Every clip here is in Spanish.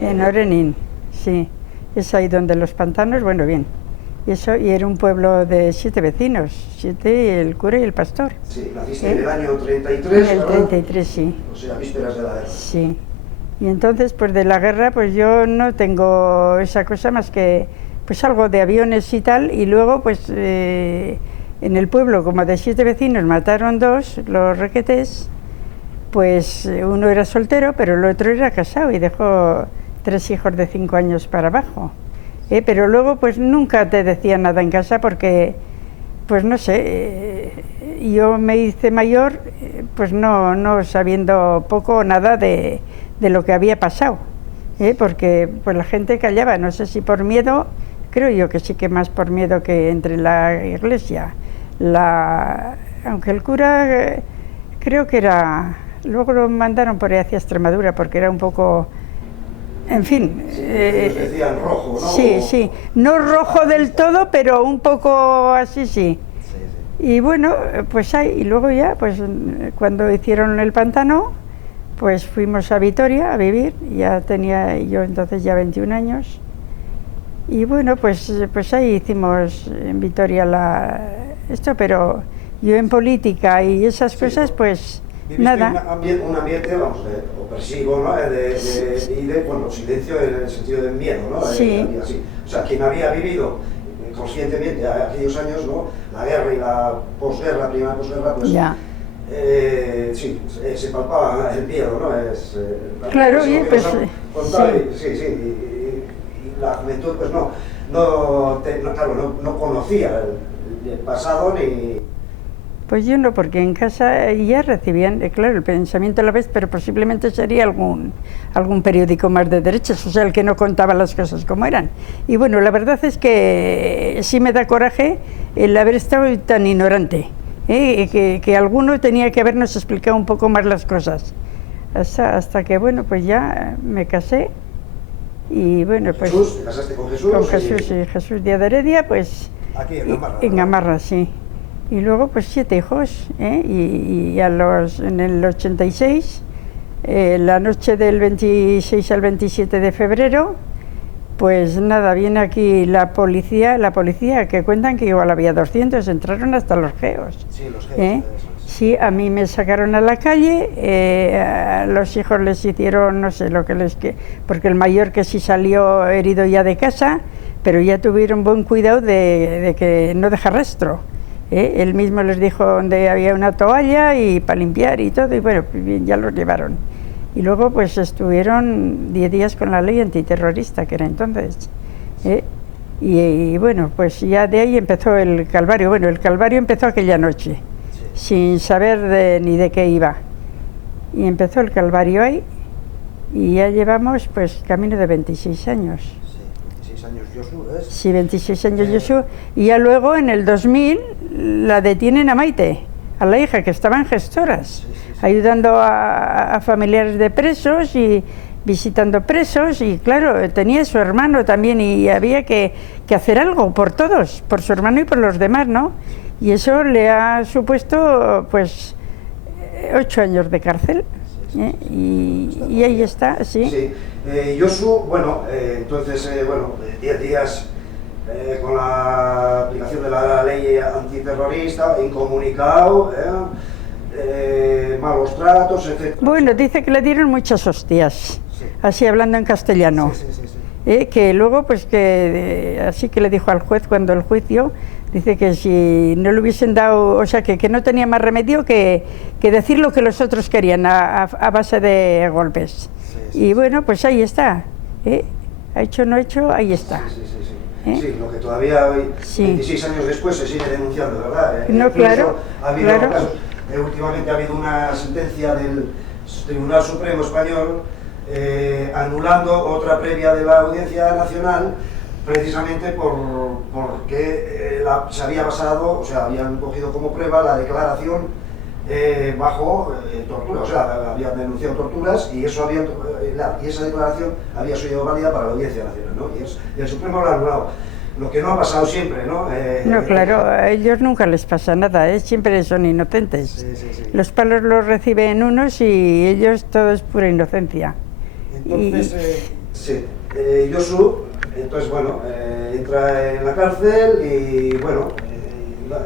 En Orenín, sí. Es ahí donde los pantanos, bueno, bien. Y eso, y era un pueblo de 7 vecinos, 7, el cura y el pastor. Sí, naciste en el año 33, En el ¿verdad? 33, sí. O sea, vísperas de la guerra. Sí. Y entonces, pues de la guerra, pues yo no tengo esa cosa más que, pues algo de aviones y tal, y luego, pues en el pueblo, como de 7 vecinos, mataron 2, los requetés, pues uno era soltero, pero el otro era casado y dejó 3 hijos de 5 años para abajo. Pero luego, pues nunca te decía nada en casa porque, pues no sé, yo me hice mayor, pues no sabiendo poco o nada de lo que había pasado, porque pues la gente callaba, no sé si por miedo, creo yo que sí que más por miedo que entre la iglesia, aunque el cura creo que era, luego lo mandaron por ahí hacia Extremadura porque era un poco, en fin. Ellos decían rojo, ¿no? Sí, sí, no rojo del todo, pero un poco así, sí. Y bueno, pues ahí, y luego ya, pues cuando hicieron el pantano, pues fuimos a Vitoria a vivir, ya tenía yo entonces ya 21 años, y bueno, pues ahí hicimos en Vitoria esto, pero yo en política y esas cosas, pues nada. Un ambiente, vamos, opresivo, ¿no? Bueno, silencio en el sentido del miedo, ¿no? Sí. Así. O sea, quien había vivido conscientemente aquellos años, ¿no? La guerra y la posguerra, la primera posguerra, pues Ya. Sí, se palpaba el miedo, ¿no? Claro, y pues sí. Y la juventud, pues no conocía el pasado ni... Pues yo no, porque en casa ya recibían, claro, el pensamiento a la vez, pero posiblemente sería algún periódico más de derechas, o sea, el que no contaba las cosas como eran. Y bueno, la verdad es que sí me da coraje el haber estado tan ignorante, que alguno tenía que habernos explicado un poco más las cosas. Hasta que, bueno, pues ya me casé y bueno, pues... ¿Jesús? ¿Te casaste con Jesús? Con Jesús, sí, Jesús Díaz de Heredia, pues... Aquí, en Gamarra. En Gamarra, sí. Y luego pues 7 hijos, y en el 86, la noche del 26 al 27 de febrero, pues nada, viene aquí la policía, que cuentan que igual había 200, entraron hasta los geos. Sí, los geos. Sí, a mí me sacaron a la calle, a los hijos les hicieron, no sé lo que porque el mayor que sí salió herido ya de casa, pero ya tuvieron buen cuidado de que no deja rastro. Él mismo les dijo dónde había una toalla y para limpiar y todo, y bueno, pues bien, ya los llevaron. Y luego pues estuvieron 10 días con la ley antiterrorista, que era entonces. Y bueno, pues ya de ahí empezó el calvario. Bueno, el calvario empezó aquella noche, sin saber ni de qué iba. Y empezó el calvario ahí, y ya llevamos pues camino de 26 años. Años Josu, ¿es? Sí, 26 años Josu. Y ya luego, en el 2000, la detienen a Maite, a la hija, que estaba en gestoras, ayudando a familiares de presos y visitando presos. Y claro, tenía su hermano también y había que hacer algo por todos, por su hermano y por los demás, ¿no? Y eso le ha supuesto, pues, 8 años de cárcel. Y ahí está, sí. Sí. Josu, bueno, entonces, 10 días con la aplicación de la ley antiterrorista, incomunicado, malos tratos, etc. Bueno, dice que le dieron muchas hostias, así hablando en castellano. Sí. Que luego, pues así que le dijo al juez cuando el juicio, dice que si no le hubiesen dado, o sea, que no tenía más remedio que decir lo que los otros querían a base de golpes. Y bueno, pues ahí está. Ha hecho o no hecho, ahí está. Sí, lo que todavía 26 años después se sigue denunciando, ¿verdad? No, claro. Ha habido casos, últimamente ha habido una sentencia del Tribunal Supremo Español anulando otra previa de la Audiencia Nacional, precisamente porque se había basado, o sea, habían cogido como prueba la declaración bajo tortura, o sea, habían denunciado torturas y esa declaración había sido válida para la Audiencia Nacional, ¿no? Y el Supremo lo ha anulado. Lo que no ha pasado siempre, ¿no? No, claro, a ellos nunca les pasa nada, siempre son inocentes. Sí. Los palos los reciben unos y ellos todo es pura inocencia. Entonces, Sí, Josu, entonces bueno, entra en la cárcel y bueno,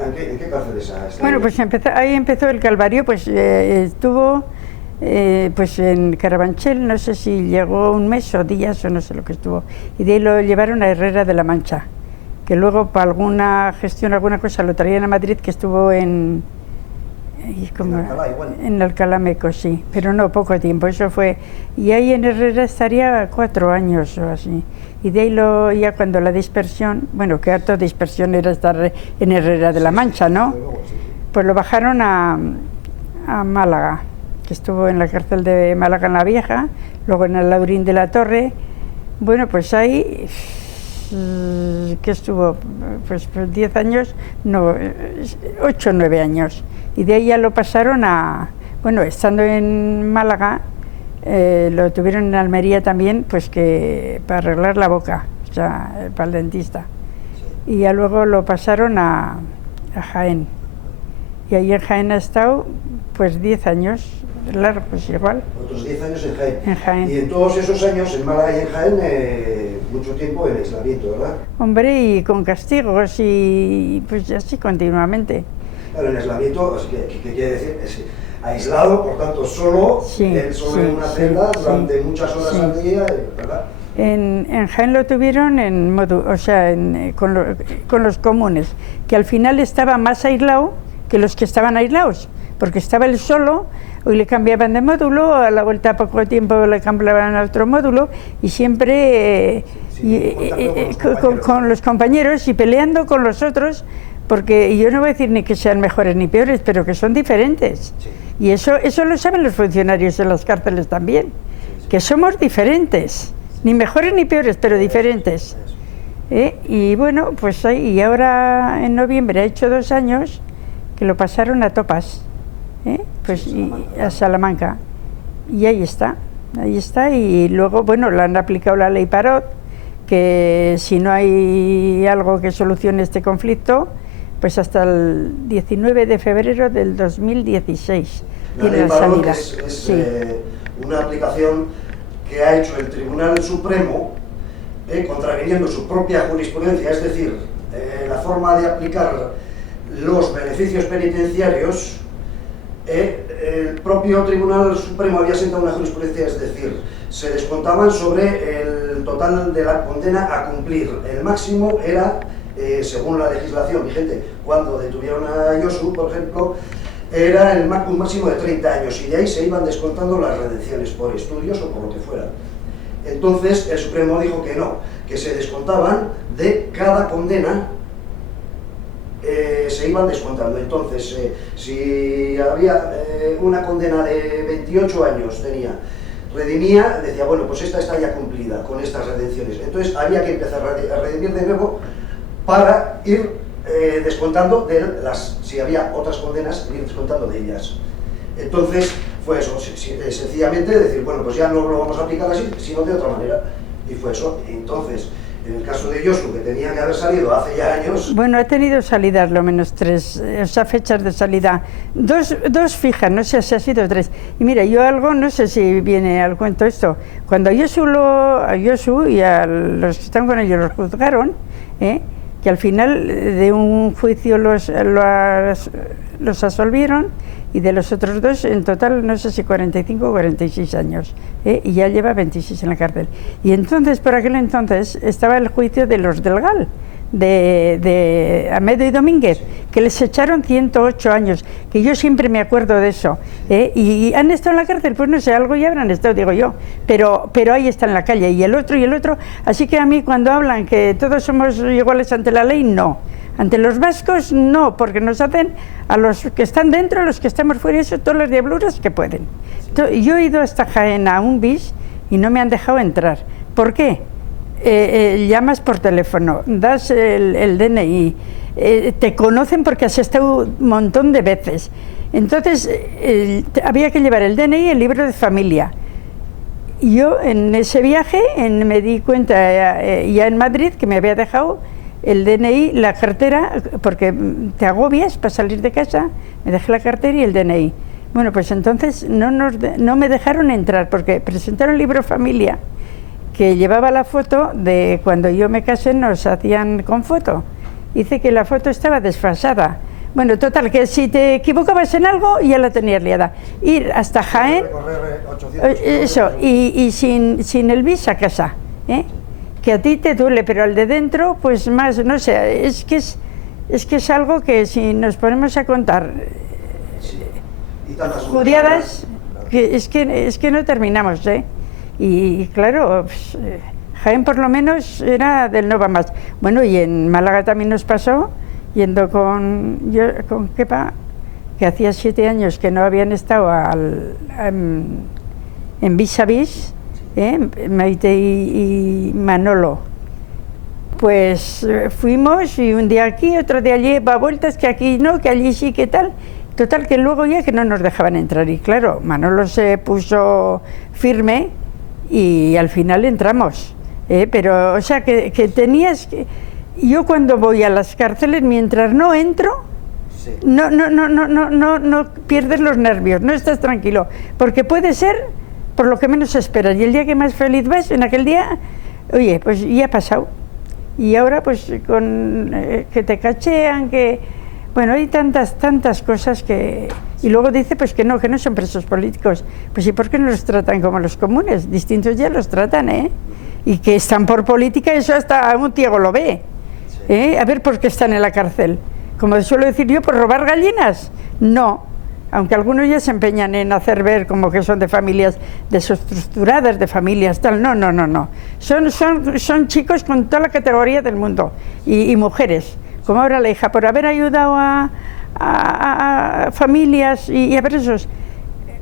¿en qué cárcel está? Bueno, pues ahí empezó el calvario, pues estuvo pues en Carabanchel, no sé si llegó un mes o días o no sé lo que estuvo, y de ahí lo llevaron a Herrera de la Mancha, que luego para alguna gestión, alguna cosa lo traían a Madrid, que estuvo en Alcalá, igual. En Alcalá Meco, sí, pero no, poco tiempo, eso fue, y ahí en Herrera estaría 4 años o así, y de ahí ya cuando la dispersión, bueno, que harto dispersión era estar en Herrera de la Mancha, ¿no? Pues lo bajaron a Málaga, que estuvo en la cárcel de Málaga en la Vieja, luego en el Laurín de la Torre. Bueno, pues ahí, que estuvo, pues 10 años, no, 8 o 9 años. Y de ahí ya lo pasaron bueno, estando en Málaga, lo tuvieron en Almería también, pues que para arreglar la boca, o sea, para el dentista. Y ya luego lo pasaron a Jaén. Y ahí en Jaén ha estado, pues 10 años. Largo, pues igual. Otros 10 años en Jaén. En Jaén. Y en todos esos años, en Málaga y en Jaén, mucho tiempo en aislamiento, ¿verdad? Hombre, y con castigos y pues así continuamente. Claro, en aislamiento, ¿qué quiere decir? Es aislado, por tanto, solo, él solo en una celda durante muchas horas al día, ¿verdad? En Jaén lo tuvieron o sea, con los comunes, que al final estaba más aislado que los que estaban aislados, porque estaba él solo. Hoy le cambiaban de módulo, a la vuelta a poco tiempo le cambiaban a otro módulo y siempre con los compañeros y peleando con los otros, porque yo no voy a decir ni que sean mejores ni peores, pero que son diferentes. Sí. Y eso lo saben los funcionarios en las cárceles también, que somos diferentes, ni mejores ni peores, pero diferentes. Y bueno, pues ahí, y ahora en noviembre ha hecho 2 años que lo pasaron a Topas. Pues a Salamanca, y ahí está, y luego, bueno, le han aplicado la ley Parot, que si no hay algo que solucione este conflicto, pues hasta el 19 de febrero del 2016 tiene la salida. Es una aplicación que ha hecho el Tribunal Supremo, contraviniendo su propia jurisprudencia, es decir, la forma de aplicar los beneficios penitenciarios. El propio Tribunal Supremo había sentado una jurisprudencia, es decir, se descontaban sobre el total de la condena a cumplir. El máximo era, según la legislación vigente, cuando detuvieron a Josu, por ejemplo, era un máximo de 30 años, y de ahí se iban descontando las redenciones por estudios o por lo que fuera. Entonces el Supremo dijo que no, que se descontaban de cada condena. Se iban descontando. Entonces, si había una condena de 28 años redimía, decía, bueno, pues esta está ya cumplida con estas redenciones. Entonces había que empezar a redimir de nuevo para ir descontando si había otras condenas, ir descontando de ellas. Entonces fue eso, sencillamente decir, bueno, pues ya no lo vamos a aplicar así, sino de otra manera. Y fue eso. Entonces, en el caso de Josu, que tenía que haber salido hace ya años... Bueno, ha tenido salidas lo menos 3, o sea, fechas de salida. Dos fijas, no sé si ha sido 3. Y mira, yo algo, no sé si viene al cuento esto. Cuando a Josu y a los que están con ellos los juzgaron, que al final de un juicio los absolvieron, y de los otros 2, en total, no sé si 45 o 46 años, y ya lleva 26 en la cárcel. Y entonces, por aquel entonces, estaba el juicio de los del GAL, de Amedo y Domínguez, que les echaron 108 años, que yo siempre me acuerdo de eso. Y han estado en la cárcel, pues no sé, algo ya habrán estado, digo yo, pero ahí está en la calle, y el otro, así que a mí cuando hablan que todos somos iguales ante la ley, no. Ante los vascos, no, porque nos hacen a los que están dentro, a los que estamos fuera, eso, todas las diabluras que pueden. Yo he ido hasta Jaén a un bis y no me han dejado entrar. ¿Por qué? Llamas por teléfono, das el DNI, te conocen porque has estado un montón de veces. Entonces, había que llevar el DNI y el libro de familia. Yo en ese viaje me di cuenta ya en Madrid que me había dejado el DNI, la cartera, porque te agobias para salir de casa, me dejé la cartera y el DNI. Bueno, pues entonces no me dejaron entrar porque presentaron el libro familia, que llevaba la foto de cuando yo me casé, nos hacían con foto. Dice que la foto estaba desfasada. Bueno, total, que si te equivocabas en algo, ya la tenías liada. Ir hasta Jaén, eso, y sin el bis a casa, ¿eh? Que a ti te duele, pero al de dentro, pues más, no sé, es que es algo que si nos ponemos a contar juriadas, que es que no terminamos, ¿eh? Y claro, pues, Jaén por lo menos era del no va más. Bueno, y en Málaga también nos pasó, yendo con Kepa, que hacía 7 años que no habían estado en Vis a Vis, Maite y Manolo. Pues fuimos y un día aquí, otro día allí, va a vueltas, que aquí no, que allí sí, que tal. Total, que luego ya que no nos dejaban entrar. Y claro, Manolo se puso firme y al final entramos. Pero, o sea, que tenías que... Yo cuando voy a las cárceles, mientras no entro, sí, no pierdes los nervios, no estás tranquilo, porque puede ser por lo que menos esperas. Y el día que más feliz vas, en aquel día, oye, pues ya ha pasado. Y ahora, pues, con que te cachean, que... Bueno, hay tantas cosas que... Y luego dice, pues, que no son presos políticos. Pues, ¿y por qué no los tratan como los comunes? Distintos ya los tratan, ¿eh? Y que están por política, eso hasta un ciego lo ve. A ver por qué están en la cárcel. Como suelo decir yo, ¿por robar gallinas? No, aunque algunos ya se empeñan en hacer ver como que son de familias desestructuradas, de familias tal. No. Son chicos con toda la categoría del mundo y mujeres, como ahora la hija, por haber ayudado a familias y a ver esos.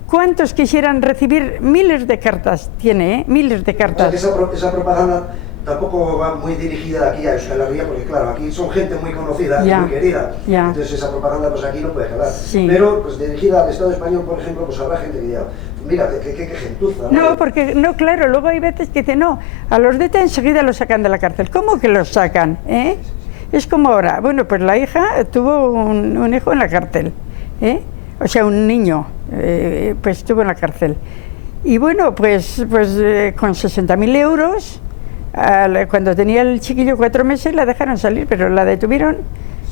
¿Cuántos quisieran recibir? Miles de cartas tiene, miles de cartas. O sea, que esa propaganda tampoco va muy dirigida aquí a Euskal Herria, porque claro, aquí son gente muy conocida y muy querida, entonces esa propaganda pues aquí no puede jalar. Sí. Pero pues dirigida al Estado español, por ejemplo, pues habrá gente que diga, mira, qué gentuza. No, porque, no, claro, luego hay veces que dicen, no, a los de ETA enseguida los sacan de la cárcel. ¿Cómo que los sacan? Es como ahora, bueno, pues la hija tuvo un hijo en la cárcel, o sea, un niño, pues estuvo en la cárcel. Y bueno, pues con 60.000 euros, cuando tenía el chiquillo 4 meses la dejaron salir, pero la detuvieron.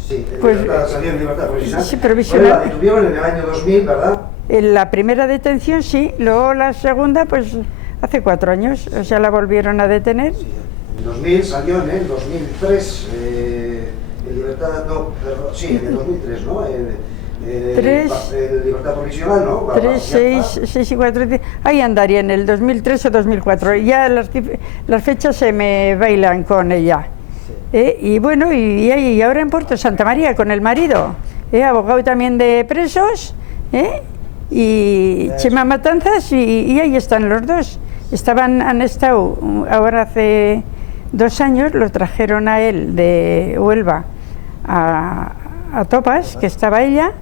Sí, pues, salió en libertad provisional. Sí, provisional. Bueno, la detuvieron en el año 2000, ¿verdad? En la primera detención sí, luego la segunda pues hace 4 años, o sea, la volvieron a detener. Sí, en 2000 salió, en el 2003, en libertad, no, perdón, sí, en el 2003, ¿no? Libertad provisional, ¿no? 3, 6 y 4, ahí andaría en el 2003 o 2004, ya las fechas se me bailan con ella. Y bueno, y ahora en Puerto Santa María con el marido, abogado también de presos, y Chema Matanzas, y ahí están los dos. Han estado, ahora hace 2 años, lo trajeron a él de Huelva a Topas, que estaba ella.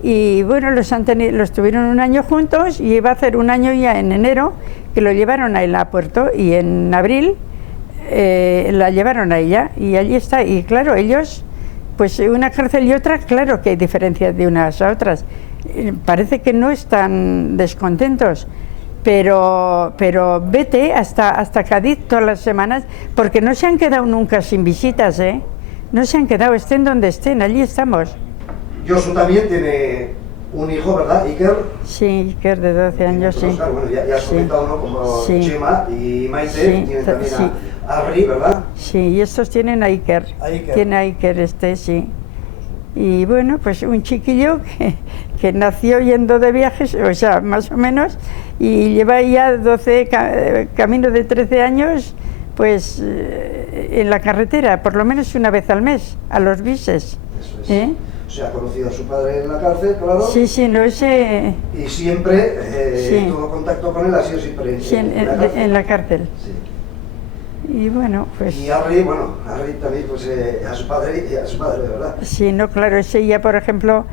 Y bueno, los tuvieron 1 año juntos y iba a hacer 1 año ya en enero, que lo llevaron a él a Puerto, y en abril la llevaron a ella y allí está. Y claro, ellos, pues una cárcel y otra, claro que hay diferencias de unas a otras. Parece que no están descontentos, pero vete hasta Cádiz todas las semanas, porque no se han quedado nunca sin visitas, no se han quedado, estén donde estén, allí estamos. Josu también tiene un hijo, ¿verdad? Iker. Sí, Iker de 12 años, sí. Claro, bueno, ya has comentado, ¿no? Como Chema y Maite, tienen también a Arri, ¿verdad? Sí, y estos tienen a Iker. Tiene a Iker sí. Y bueno, pues un chiquillo que nació yendo de viajes, o sea, más o menos, y lleva ya camino de 13 años, pues en la carretera, por lo menos una vez al mes, a los bises. Eso es. O sea, ha conocido a su padre en la cárcel, claro. Sí, no ese... Y siempre, todo contacto con él ha sido siempre en la cárcel. Sí. Y bueno, pues... Y Arri también, pues a su padre, de verdad. Sí, no, claro, ese ya, por ejemplo,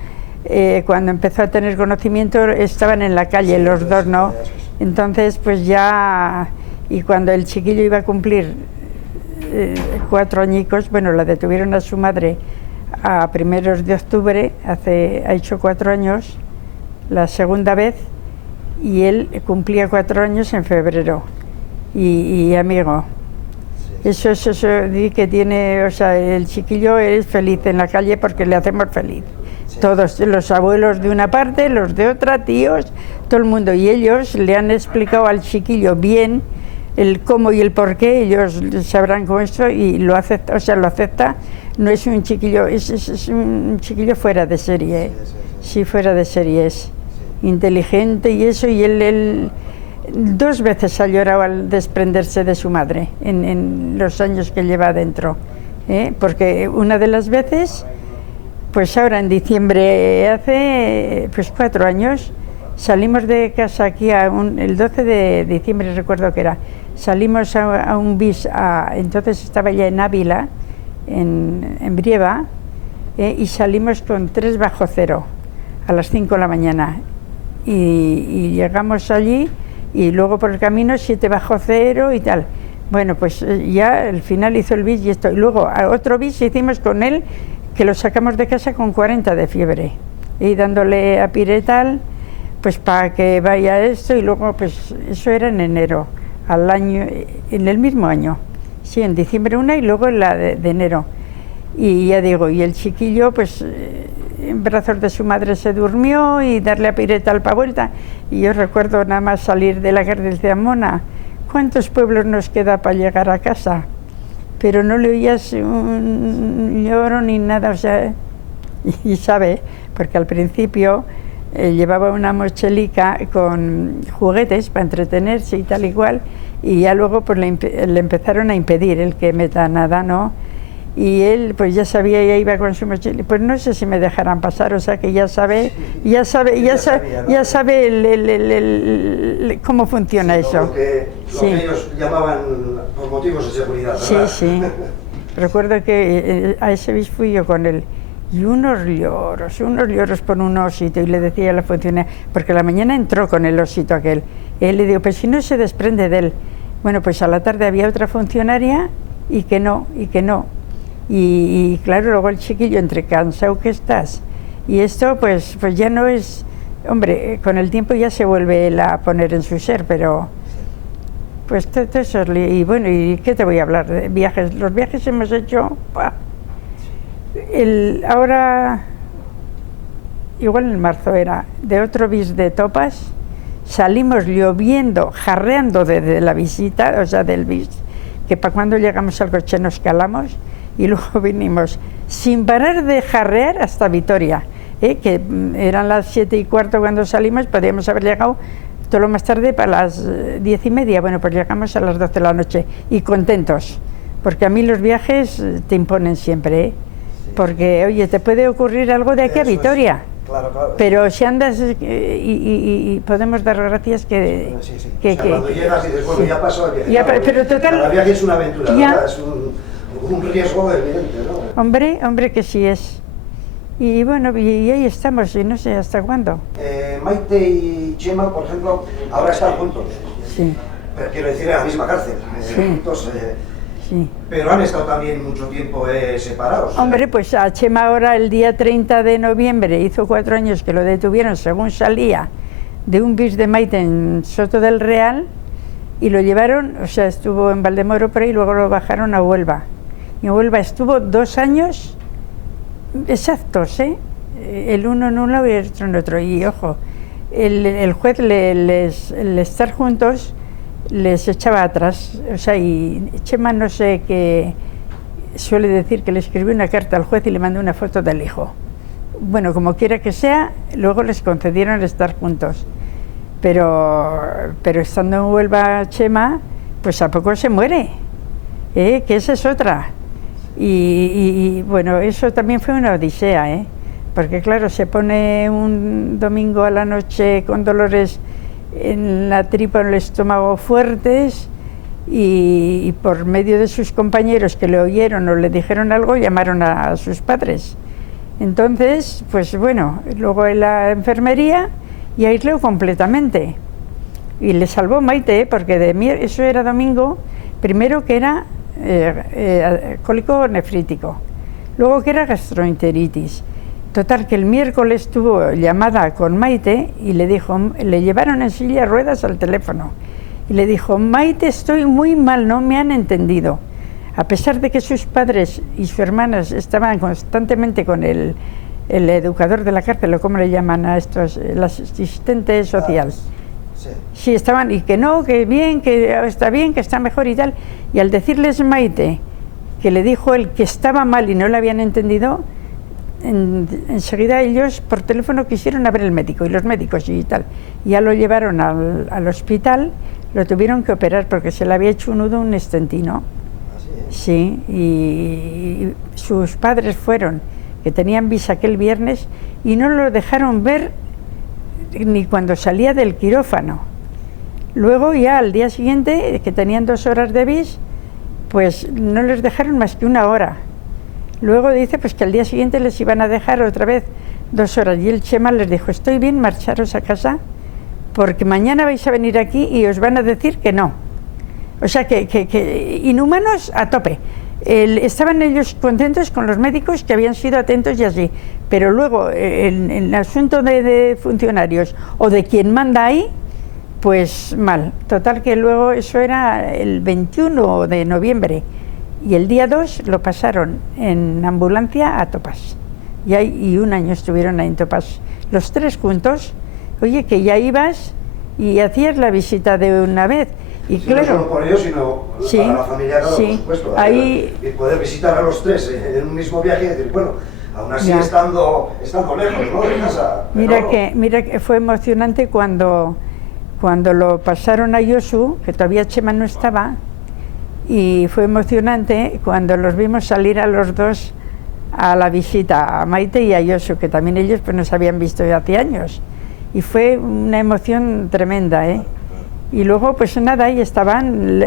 cuando empezó a tener conocimiento, estaban en la calle los dos, ¿no? Entonces, pues ya... Y cuando el chiquillo iba a cumplir 4 añicos, bueno, la detuvieron a su madre a primeros de octubre, ha hecho 4 años, la segunda vez, y él cumplía 4 años en febrero. y amigo. Eso di que tiene, o sea, el chiquillo es feliz en la calle porque le hacemos feliz. Todos, los abuelos de una parte, los de otra, tíos, todo el mundo. Y ellos le han explicado al chiquillo bien el cómo y el por qué, ellos sabrán cómo esto y lo acepta, o sea, lo acepta. No es un chiquillo, es un chiquillo fuera de serie, sí, fuera de serie es. Inteligente y eso, y él 2 veces ha llorado al desprenderse de su madre en los años que lleva adentro, porque una de las veces, pues ahora en diciembre hace pues 4 años, salimos de casa aquí el 12 de diciembre recuerdo que era, salimos a un bis, entonces estaba ya en Ávila, en Brieva, y salimos con 3 bajo cero a las 5 de la mañana y llegamos allí y luego por el camino 7 bajo cero y tal. Bueno, pues ya al final hizo el bis y esto, y luego a otro bis hicimos con él que lo sacamos de casa con 40 de fiebre y dándole a piretal pues para que vaya esto, y luego pues eso era en enero al año, en el mismo año, sí, en diciembre una y luego en la de enero. Y ya digo, y el chiquillo pues en brazos de su madre se durmió y darle a piretal para vuelta. Y yo recuerdo nada más salir de la guerra y decía, Mona, ¿cuántos pueblos nos queda para llegar a casa? Pero no le oías un lloro ni nada, o sea, y sabe, porque al principio llevaba una mochilica con juguetes para entretenerse y tal igual, y ya luego pues le empezaron a impedir el que meta nada, ¿no? Y él pues ya sabía, ya iba con su mochila, pues no sé si me dejarán pasar, o sea que ya sabe cómo funciona eso. Lo que ellos llamaban por motivos de seguridad, ¿verdad? Sí. Recuerdo que a ese bis fui yo con él, y unos lloros por un osito, y le decía a la funcionaria, porque a la mañana entró con el osito aquel, él le digo, pues si no se desprende de él. Bueno, pues a la tarde había otra funcionaria, y que no. Y claro, luego el chiquillo, entre cansado que estás, y esto pues ya no es, hombre, con el tiempo ya se vuelve él a poner en su ser, pero pues todo eso, y bueno, ¿y qué te voy a hablar de viajes? Los viajes hemos hecho, ahora, igual en marzo era, de otro bis de Topas, salimos lloviendo, jarreando desde la visita, o sea, del bis, que para cuando llegamos al coche nos calamos, y luego vinimos sin parar de jarrear hasta Vitoria, que eran las 7:15 cuando salimos, podíamos haber llegado todo lo más tarde para las 10:30, bueno, pues llegamos a las 12 de la noche y contentos, porque a mí los viajes te imponen siempre, porque oye, te puede ocurrir algo de aquí a Vitoria. Claro. Pero si andas y podemos dar gracias que... Sí. O sea, cuando llegas y dices, bueno, ya pasó el viaje. Pero total... Cada viaje es una aventura, ¿verdad? Es un riesgo evidente, ¿no? Hombre que sí es. Y bueno, y ahí estamos, y no sé hasta cuándo. Maite y Chema, por ejemplo, ahora están juntos. Sí. Pero quiero decir, en la misma cárcel. Juntos. Sí. Pero han estado también mucho tiempo separados. Hombre, pues a Chema ahora el día 30 de noviembre, hizo 4 años que lo detuvieron según salía de un bis de Maite en Soto del Real, y lo llevaron, o sea, estuvo en Valdemoro por ahí, y luego lo bajaron a Huelva. Y en Huelva estuvo 2 años exactos, el uno en un lado y el otro en otro. Y ojo, el juez el estar juntos les echaba atrás, o sea, y Chema no sé qué suele decir, que le escribió una carta al juez y le mandó una foto del hijo. Bueno, como quiera que sea, luego les concedieron estar juntos, pero estando en Huelva Chema, pues a poco se muere, que esa es otra. Y bueno, eso también fue una odisea, porque claro, se pone un domingo a la noche con dolores en la tripa, en el estómago fuertes, y por medio de sus compañeros que le oyeron o le dijeron algo, llamaron a sus padres. Entonces, pues bueno, luego en la enfermería y aisló completamente. Y le salvó Maite, porque eso era domingo, primero que era cólico nefrítico, luego que era gastroenteritis. Total, que el miércoles tuvo llamada con Maite y le dijo, le llevaron en silla de ruedas al teléfono y le dijo: Maite, estoy muy mal, no me han entendido. A pesar de que sus padres y sus hermanas estaban constantemente con el educador de la cárcel, o como le llaman a estos, el asistente social. Sí. Sí, estaban, y que no, que bien, que está mejor y tal. Y al decirles Maite, que le dijo él que estaba mal y no lo habían entendido, enseguida ellos por teléfono quisieron a ver el médico, y los médicos y tal. Ya lo llevaron al hospital, lo tuvieron que operar porque se le había hecho un nudo, un estentino. Sí, y sus padres fueron, que tenían visa aquel viernes, y no lo dejaron ver ni cuando salía del quirófano. Luego ya al día siguiente, que tenían 2 horas de bis, pues no les dejaron más que 1 hora. Luego dice pues que al día siguiente les iban a dejar otra vez 2 horas, y el Chema les dijo: estoy bien, marcharos a casa, porque mañana vais a venir aquí y os van a decir que no. O sea, que inhumanos a tope. Estaban ellos contentos con los médicos que habían sido atentos y así, pero luego en el asunto de funcionarios o de quien manda ahí, pues mal. Total, que luego eso era el 21 de noviembre y el día 2 lo pasaron en ambulancia a Topás. Y 1 año estuvieron ahí en Topás, los 3 juntos. Oye, que ya ibas y hacías la visita de una vez. Y sí, claro, no solo por ellos, sino sí, para la familia, claro, sí, por supuesto. ahí, Y poder visitar a los 3 en un mismo viaje y decir, bueno, aún así estando lejos, ¿no?, de casa. Mira que fue emocionante cuando lo pasaron a Josu, que todavía Chema no estaba, y fue emocionante cuando los vimos salir a los 2 a la visita, a Maite y a Josu, que también ellos pues nos habían visto ya hace años, y fue una emoción tremenda, ¿eh? Y luego pues nada, y estaban,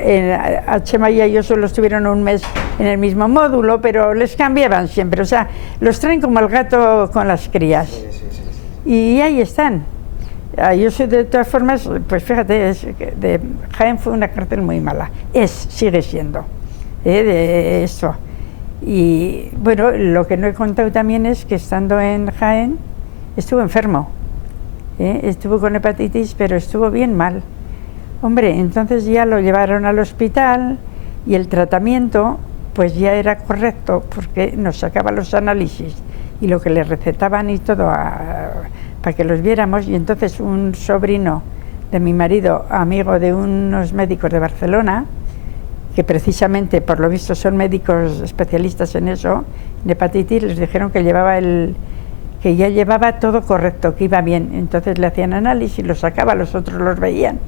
a Chema y a Josu los tuvieron 1 mes en el mismo módulo, pero les cambiaban siempre, o sea, los traen como el gato con las crías. Sí. Y ahí están. Yo soy, de todas formas, pues fíjate, de Jaén fue una cárcel muy mala, sigue siendo, de eso. Y bueno, lo que no he contado también es que estando en Jaén estuvo enfermo, estuvo con hepatitis, pero estuvo bien mal. Hombre, entonces ya lo llevaron al hospital y el tratamiento pues ya era correcto, porque nos sacaba los análisis y lo que le recetaban y todo para que los viéramos. Y entonces un sobrino de mi marido, amigo de unos médicos de Barcelona, que precisamente por lo visto son médicos especialistas en eso, en hepatitis, les dijeron que que ya llevaba todo correcto, que iba bien. Entonces le hacían análisis, los sacaba, los otros los veían.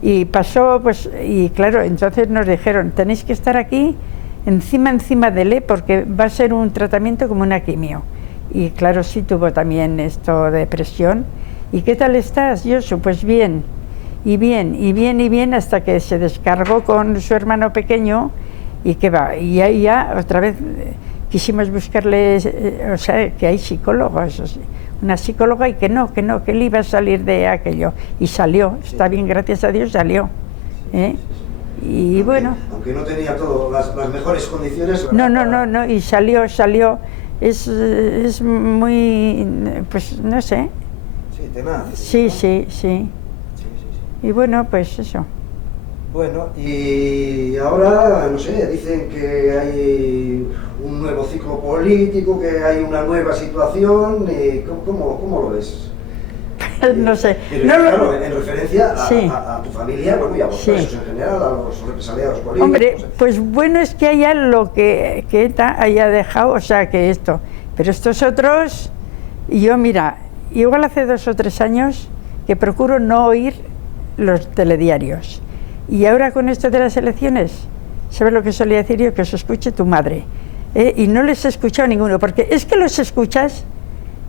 Y pasó, pues, y claro, entonces nos dijeron: tenéis que estar aquí encima de él, porque va a ser un tratamiento como una quimio. Y claro, sí tuvo también esto de presión. ¿Y qué tal estás, Josu? Pues bien, hasta que se descargó con su hermano pequeño, y que va, y ahí ya otra vez quisimos buscarle, o sea, que hay psicólogos, o sea, una psicóloga, y que él iba a salir de aquello, y salió, está bien, gracias a Dios salió, y bueno. Aunque no tenía las mejores condiciones. No, y salió, es muy, pues no sé. Sí, tenaz. Sí. Y bueno, pues eso. Bueno, y ahora, no sé, dicen que hay un nuevo ciclo político, que hay una nueva situación. ¿Cómo lo ves? No sé. Claro, en referencia a tu familia, bueno, y a los presos en general, a los represaliados políticos. Hombre, pues bueno es que haya lo que ETA haya dejado, o sea, que esto. Pero estos otros, yo mira, igual hace 2 o 3 años que procuro no oír los telediarios. Y ahora con esto de las elecciones, ¿sabes lo que solía decir yo? Que os escuche tu madre. Y no les he escuchado a ninguno, porque es que los escuchas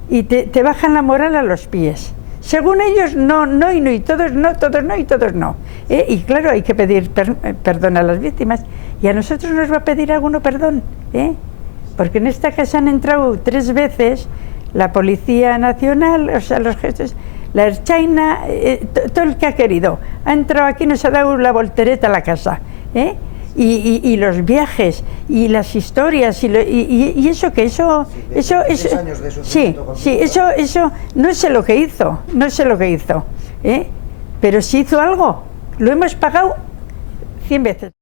y te bajan la moral a los pies. Según ellos, no, y todos no. Y claro, hay que pedir perdón a las víctimas. Y a nosotros nos va a pedir alguno perdón, porque en esta casa han entrado 3 veces la Policía Nacional, o sea, los gestos, la Ertzaina, todo el que ha querido. Ha entrado aquí, nos ha dado la voltereta a la casa, y los viajes, y las historias, y eso que eso... Sí, eso no sé lo que hizo, pero sí hizo algo. lo hemos pagado 100 veces.